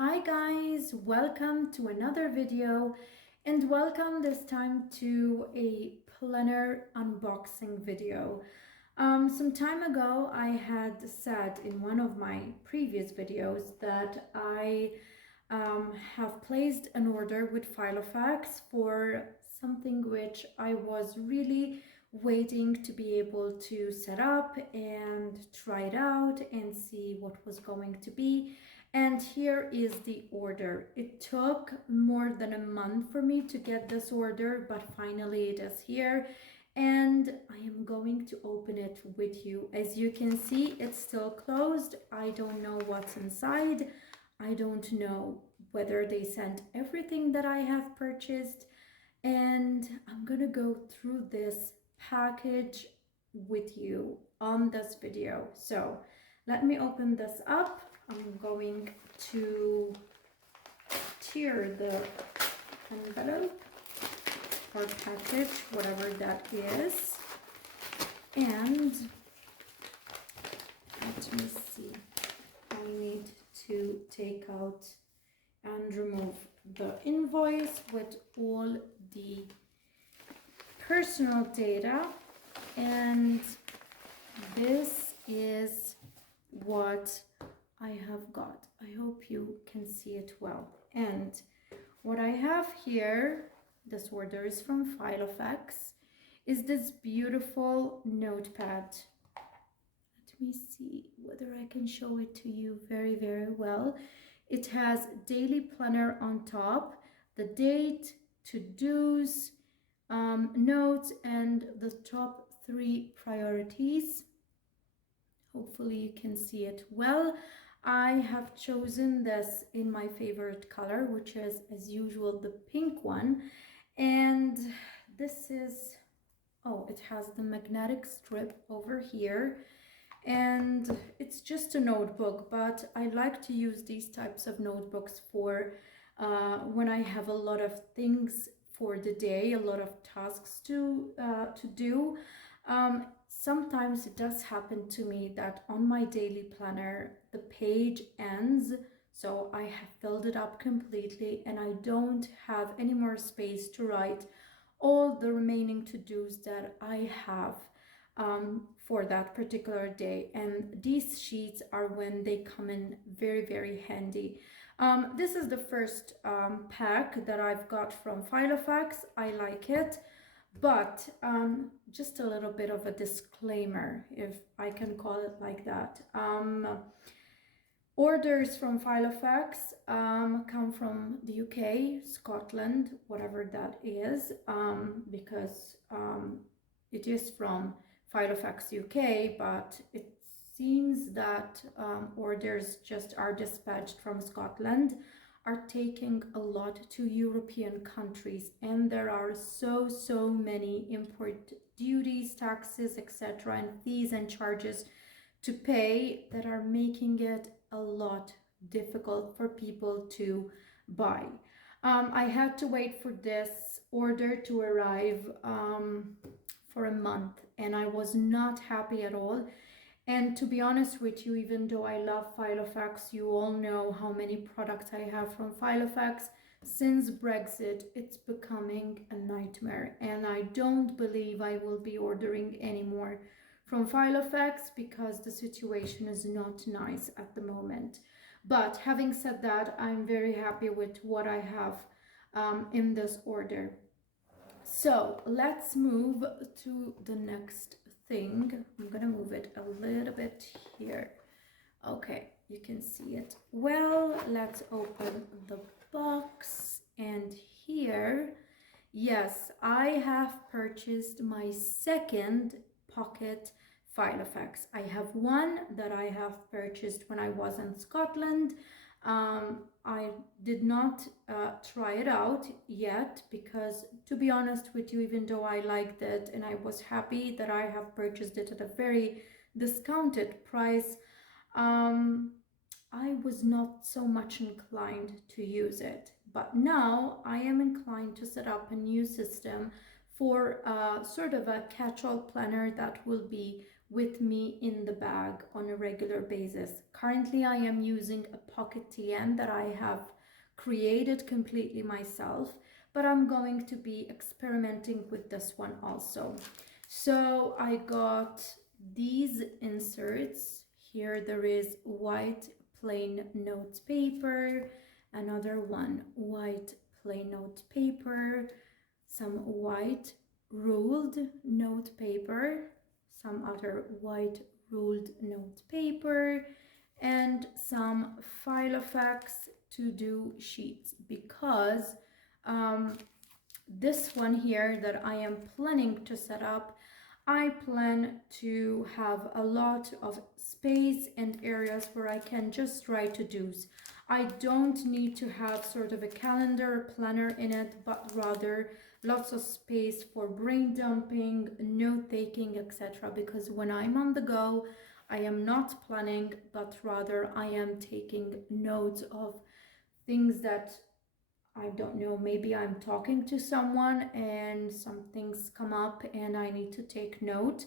Hi guys, welcome to another video and welcome this time to a planner unboxing video. Some time ago I had said in one of my previous videos that I have placed an order with Filofax for something which I was really waiting to be able to set up and try it out and see what was going to be. And here is the order. It took more than a month for me to get this order, but finally it is here and I am going to open it with you. As you can see, it's still closed. I don't know what's inside. I don't know whether they sent everything that I have purchased, and I'm gonna go through this package with you on this video. So let me open this up. I'm going to tear the envelope or package, whatever that is, and let me see. I need to take out and remove the invoice with all the personal data, and this is what I have got. I hope you can see it well. And what I have here, this order is from Filofax, is this beautiful notepad. Let me see whether I can show it to you very well. It has daily planner on top, the date, to-dos, notes, and the top 3 priorities. Hopefully you can see it well. I have chosen this in my favorite color, which is, as usual, the pink one. And this is, oh, it has the magnetic strip over here. And it's just a notebook, but I like to use these types of notebooks for when I have a lot of things for the day, a lot of tasks to do. Sometimes it does happen to me that on my daily planner, the page ends, so I have filled it up completely and I don't have any more space to write all the remaining to-dos that I have for that particular day. And these sheets are when they come in very handy. This is the first pack that I've got from Filofax. I like it, but just a little bit of a disclaimer, if I can call it like that. Orders from Filofax come from the UK, Scotland, whatever that is, because it is from Filofax UK, but it seems that orders just are dispatched from Scotland are taking a lot to European countries, and there are so many import duties, taxes, etc., and fees and charges to pay that are making it a lot difficult for people to buy. I had to wait for this order to arrive for a month, and I was not happy at all. And to be honest with you, even though I love Filofax, you all know how many products I have from Filofax. Since Brexit, it's becoming a nightmare, and I don't believe I will be ordering anymore from Filofax because the situation is not nice at the moment. But having said that, I'm very happy with what I have in this order. So let's move to the next thing. I'm gonna move it a little bit here. Okay, you can see it well. Let's open the box, and here, yes, I have purchased my second pocket Filofax. I have one that I have purchased when I was in Scotland. I did not try it out yet because, to be honest with you, even though I liked it and I was happy that I have purchased it at a very discounted price, I was not so much inclined to use it. But now I am inclined to set up a new system for sort of a catch-all planner that will be with me in the bag on a regular basis. Currently, I am using a Pocket TN that I have created completely myself, but I'm going to be experimenting with this one also. So I got these inserts. Here there is white plain note paper, another one white plain note paper, some white ruled note paper, some other white ruled note paper, and some Filofax to-do sheets, because this one here that I am planning to set up, I plan to have a lot of space and areas where I can just write to-dos. I don't need to have sort of a calendar planner in it, but rather lots of space for brain dumping, note taking, etc. Because when I'm on the go, I am not planning, but rather I am taking notes of things that I don't know, maybe I'm talking to someone and some things come up and I need to take note,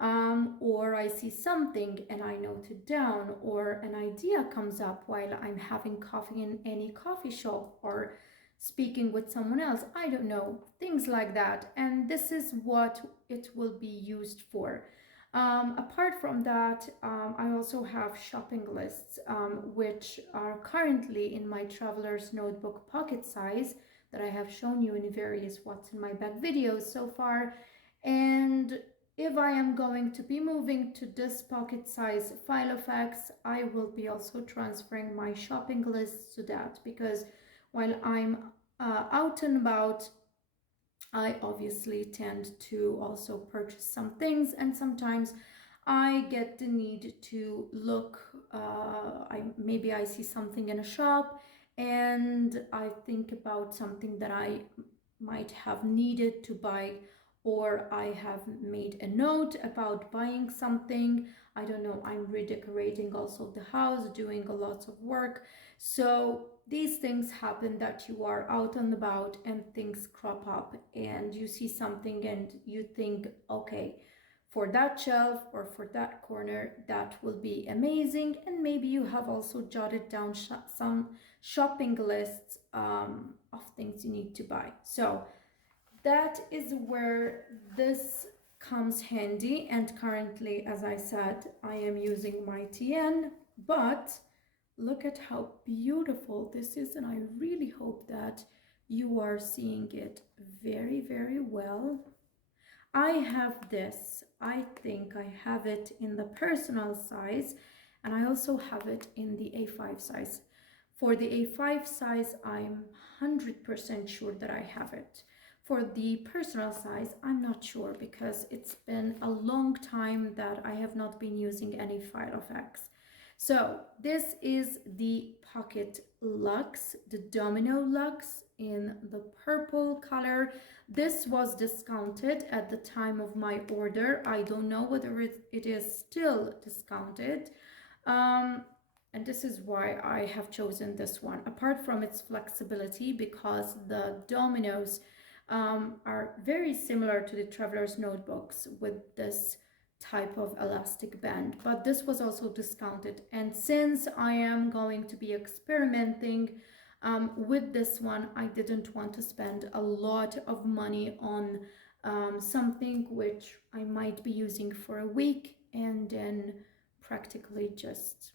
or I see something and I note it down, or an idea comes up while I'm having coffee in any coffee shop or speaking with someone else. I don't know, things like that. And this is what it will be used for. Apart from that, I also have shopping lists, which are currently in my traveler's notebook pocket size that I have shown you in various what's in my bag videos so far. And if I am going to be moving to this pocket size Filofax, I will be also transferring my shopping lists to that, because while I'm out and about, I obviously tend to also purchase some things, and sometimes I get the need to look, maybe I see something in a shop and I think about something that I might have needed to buy, or I have made a note about buying something. I don't know, I'm redecorating also the house, doing a lot of work. So these things happen that you are out and about and things crop up and you see something and you think, okay, for that shelf or for that corner, that will be amazing. And maybe you have also jotted down some shopping lists of things you need to buy. So that is where this comes handy. And currently, as I said, I am using my TN, but look at how beautiful this is, and I really hope that you are seeing it very, very well. I have this, I think I have it in the personal size, and I also have it in the A5 size. For the A5 size, I'm 100% sure that I have it. For the personal size, I'm not sure, because it's been a long time that I have not been using any Filofax. So this is the Pocket Luxe, the Domino Luxe in the purple color. This was discounted at the time of my order. I don't know whether it is still discounted. And this is why I have chosen this one, apart from its flexibility, because the dominoes are very similar to the traveler's notebooks with this type of elastic band, but this was also discounted. And since I am going to be experimenting with this one, I didn't want to spend a lot of money on something which I might be using for a week and then practically just,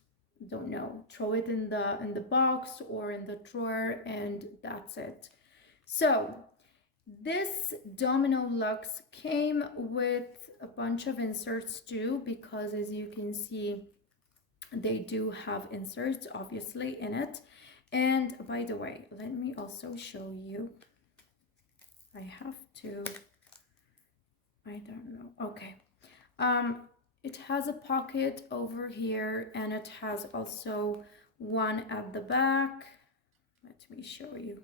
don't know, throw it in the box or in the drawer and that's it. So this Domino Luxe came with a bunch of inserts too, because as you can see, they do have inserts obviously in it. And by the way, let me also show you. I have to, I don't know, okay. It has a pocket over here and it has also one at the back. Let me show you.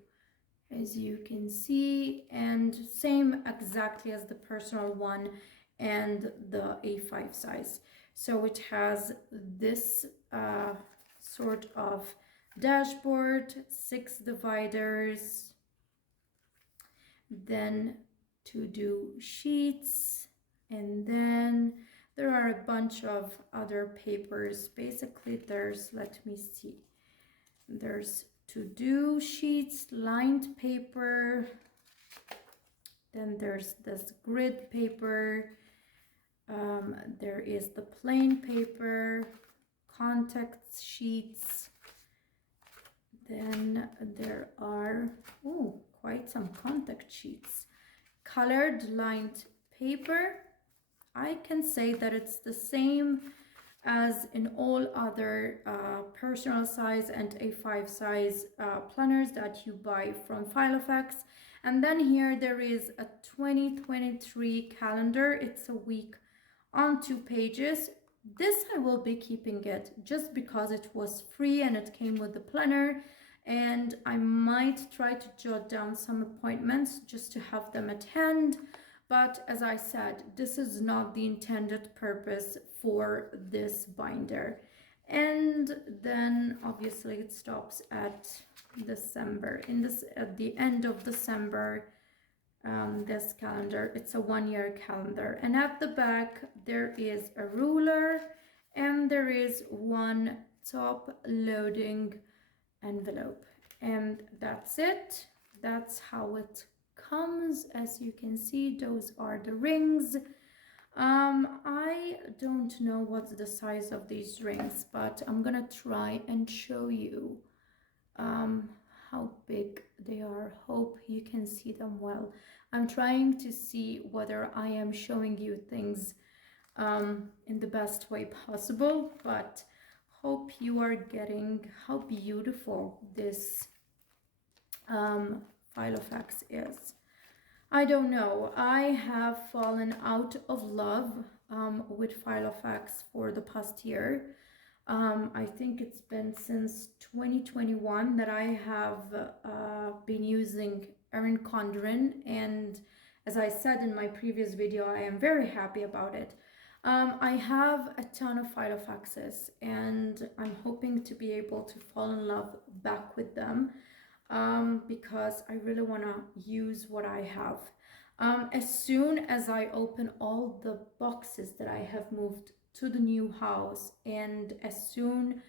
As you can see, and same exactly as the personal one and the A5 size. So it has this sort of dashboard, 6 dividers, then to-do sheets, and then there are a bunch of other papers. Basically, there's, let me see, there's to-do sheets, lined paper, then there's this grid paper, there is the plain paper, contact sheets, then there are quite some contact sheets, colored lined paper. I can say that it's the same as in all other personal size and A5 size planners that you buy from Filofax. And then here there is a 2023 calendar. It's a week on 2 pages. This I will be keeping it just because it was free and it came with the planner, and I might try to jot down some appointments just to have them at hand. But as I said, this is not the intended purpose for this binder. And then obviously it stops at December. At the end of December, this calendar, it's a 1-year calendar. And at the back there is a ruler and there is one top loading envelope. And that's it. That's how it comes. As you can see, those are the rings. I don't know what's the size of these rings, but I'm gonna try and show you how big they are. Hope you can see them well. I'm trying to see whether I am showing you things in the best way possible, but hope you are getting how beautiful this Filofax is. I don't know, I have fallen out of love with Filofax for the past year. I think it's been since 2021 that I have been using Erin Condren, and as I said in my previous video, I am very happy about it. I have a ton of Filofaxes and I'm hoping to be able to fall in love back with them. Because I really want to use what I have. As soon as I open all the boxes that I have moved to the new house, and as soon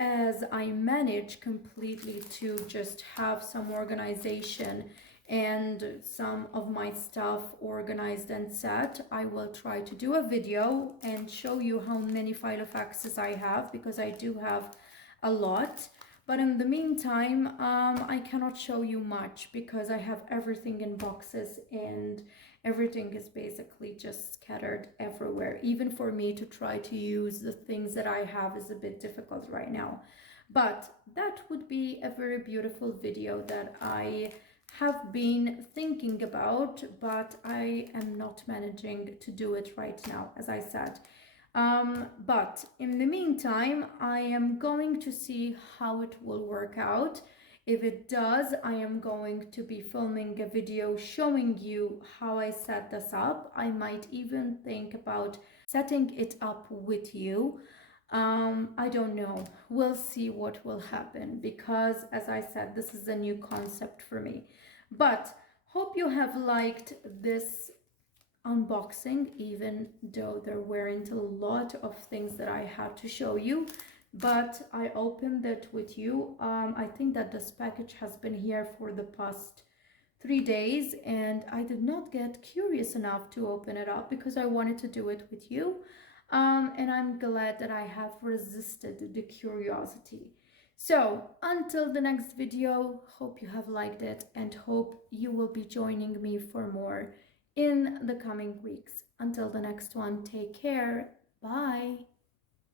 as I manage completely to just have some organization and some of my stuff organized and set, I will try to do a video and show you how many Filofaxes I have, because I do have a lot. But in the meantime, I cannot show you much because I have everything in boxes and everything is basically just scattered everywhere. Even for me to try to use the things that I have is a bit difficult right now. But that would be a very beautiful video that I have been thinking about, but I am not managing to do it right now, as I said. But in the meantime, I am going to see how it will work out. If it does, I am going to be filming a video showing you how I set this up. I might even think about setting it up with you. I don't know. We'll see what will happen because, as I said, this is a new concept for me. But hope you have liked this unboxing, even though there weren't a lot of things that I had to show you, but I opened it with you. I think that this package has been here for the past 3 days and I did not get curious enough to open it up because I wanted to do it with you. And I'm glad that I have resisted the curiosity. So until the next video, hope you have liked it and hope you will be joining me for more in the coming weeks. Until the next one, take care. Bye.